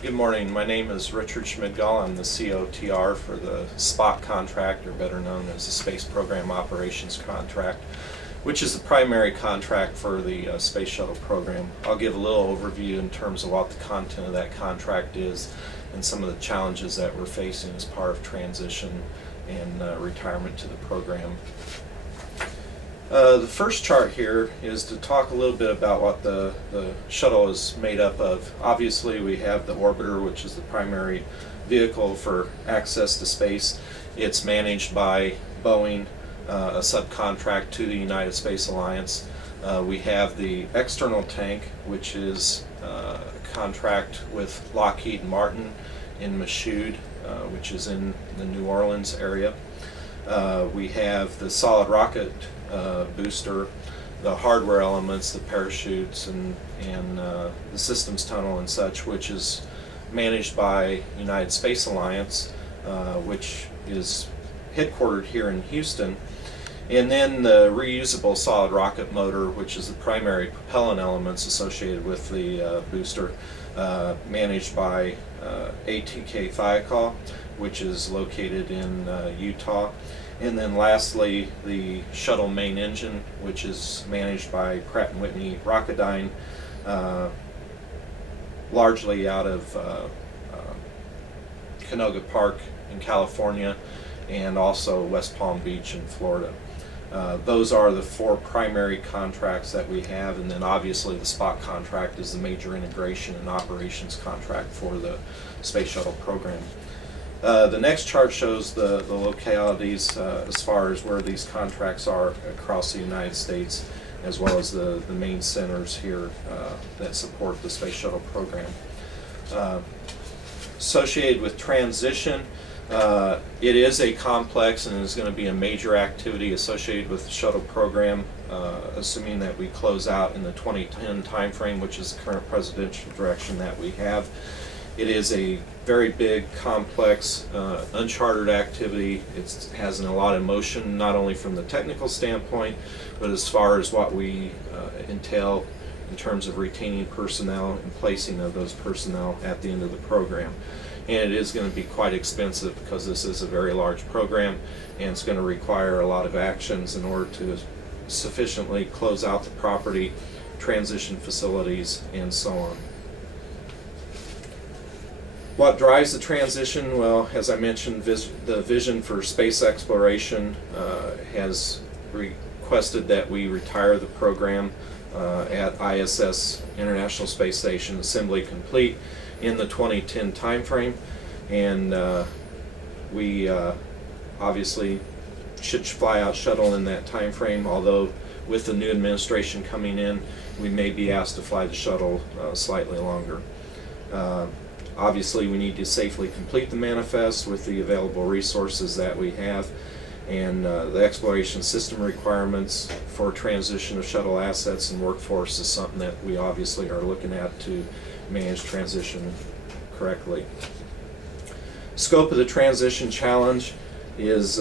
Good morning. My name is Richard Schmidgall. I'm the COTR for the SPOT contract, or better known as the Space Program Operations Contract, which is the primary contract for the Space Shuttle program. I'll give a little overview in terms of what the content of that contract is and some of the challenges that we're facing as part of transition and retirement to the program. The first chart here is to talk a little bit about what the shuttle is made up of. Obviously, we have the orbiter, which is the primary vehicle for access to space. It's managed by Boeing, a subcontract to the United Space Alliance. We have the external tank, which is a contract with Lockheed Martin in Michoud, which is in the New Orleans area. We have the solid rocket booster, the hardware elements, the parachutes, and the systems tunnel and such, which is managed by United Space Alliance, which is headquartered here in Houston. And then the reusable solid rocket motor, which is the primary propellant elements associated with the booster, managed by ATK Thiokol, which is located in Utah. And then lastly, the shuttle main engine, which is managed by Pratt & Whitney Rocketdyne, largely out of Canoga Park in California and also West Palm Beach in Florida. Those are the four primary contracts that we have, and then obviously the SPOT contract is the major integration and operations contract for the Space Shuttle program. The next chart shows the localities as far as where these contracts are across the United States, as well as the main centers here that support the Space Shuttle program. Associated with transition, it is a complex and is going to be a major activity associated with the shuttle program, assuming that we close out in the 2010 timeframe, which is the current presidential direction that we have. It is a very big, complex, uncharted activity. It has a lot of motion, not only from the technical standpoint, but as far as what we entail in terms of retaining personnel and placing of those personnel at the end of the program. And it is going to be quite expensive because this is a very large program, and it's going to require a lot of actions in order to sufficiently close out the property, transition facilities, and so on. What drives the transition? Well, as I mentioned, the vision for space exploration has requested that we retire the program at ISS, International Space Station, assembly complete in the 2010 timeframe, and we obviously should fly out shuttle in that timeframe, although with the new administration coming in, we may be asked to fly the shuttle slightly longer. Obviously, we need to safely complete the manifest with the available resources that we have, and the exploration system requirements for transition of shuttle assets and workforce is something that we obviously are looking at to manage transition correctly. Scope of the transition challenge is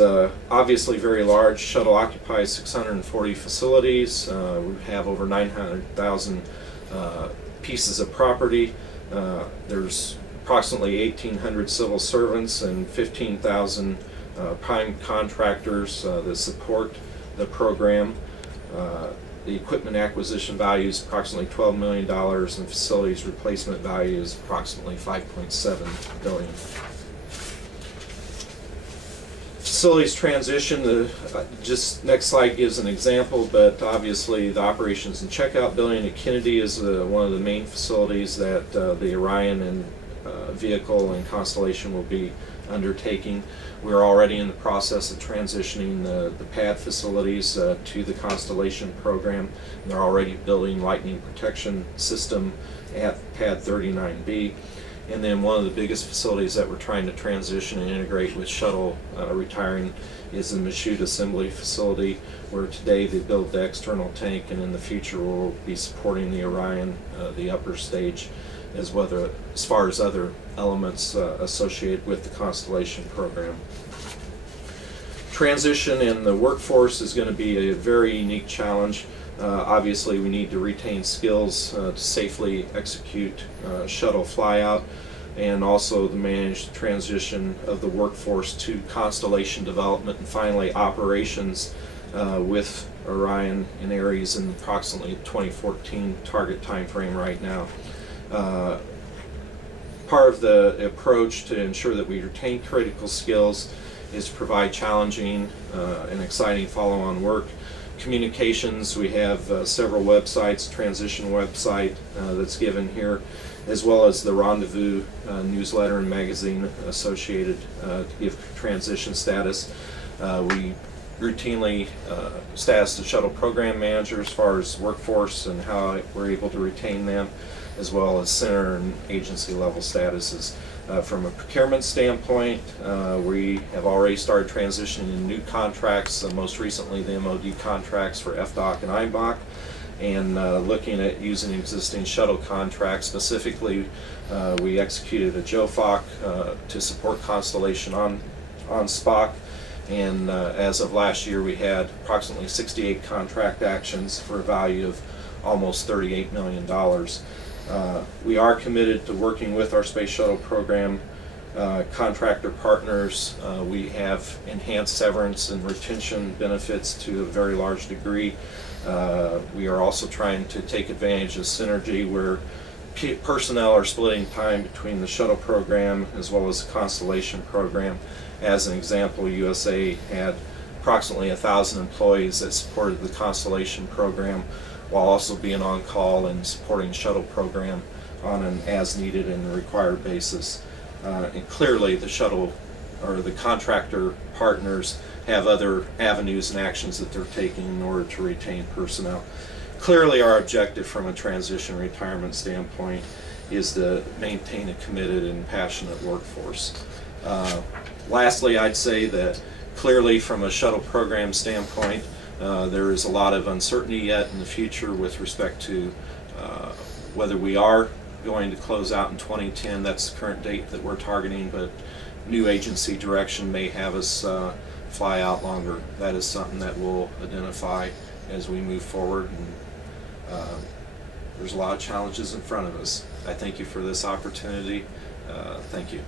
obviously very large. Shuttle occupies 640 facilities. We have over 900,000 pieces of property. There's approximately 1,800 civil servants and 15,000 prime contractors that support the program. The equipment acquisition value is approximately $12 million, and facilities replacement value is approximately $5.7 billion. Facilities transition, just next slide gives an example, but obviously the operations and checkout building at Kennedy is one of the main facilities that the Orion and vehicle and Constellation will be undertaking. We're already in the process of transitioning the pad facilities to the Constellation program, and they're already building lightning protection system at pad 39B. And then one of the biggest facilities that we're trying to transition and integrate with shuttle retiring is the Michoud assembly facility, where today they build the external tank, and in the future we'll be supporting the Orion, the upper stage, as far as other elements associated with the Constellation program. Transition in the workforce is going to be a very unique challenge. Obviously, we need to retain skills to safely execute shuttle flyout. and also to manage the transition of the workforce to constellation development and finally operations with Orion in Aries in approximately 2014 target time frame right now. Part of the approach to ensure that we retain critical skills is to provide challenging and exciting follow-on work. Communications, we have several websites, transition website that's given here, as well as the Rendezvous newsletter and magazine associated to give transition status. We routinely status the shuttle program manager as far as workforce and how we're able to retain them, as well as center and agency level statuses. From a procurement standpoint, we have already started transitioning in new contracts, most recently the MOD contracts for FDOC and IBOC, and looking at using existing shuttle contracts. Specifically, we executed a JOFOC to support Constellation on SPOC, and as of last year we had approximately 68 contract actions for a value of almost $38 million. We are committed to working with our Space Shuttle program contractor partners. We have enhanced severance and retention benefits to a very large degree. We are also trying to take advantage of synergy where personnel are splitting time between the shuttle program as well as the Constellation program. As an example, USA had approximately 1,000 employees that supported the Constellation program, while also being on call and supporting shuttle program on an as-needed and required basis. And clearly the shuttle or the contractor partners have other avenues and actions that they're taking in order to retain personnel. Clearly our objective from a transition retirement standpoint is to maintain a committed and passionate workforce. Lastly, I'd say that clearly from a shuttle program standpoint, there is a lot of uncertainty yet in the future with respect to whether we are going to close out in 2010. That's the current date that we're targeting, but new agency direction may have us fly out longer. That is something that we'll identify as we move forward, and there's a lot of challenges in front of us. I thank you for this opportunity. Thank you.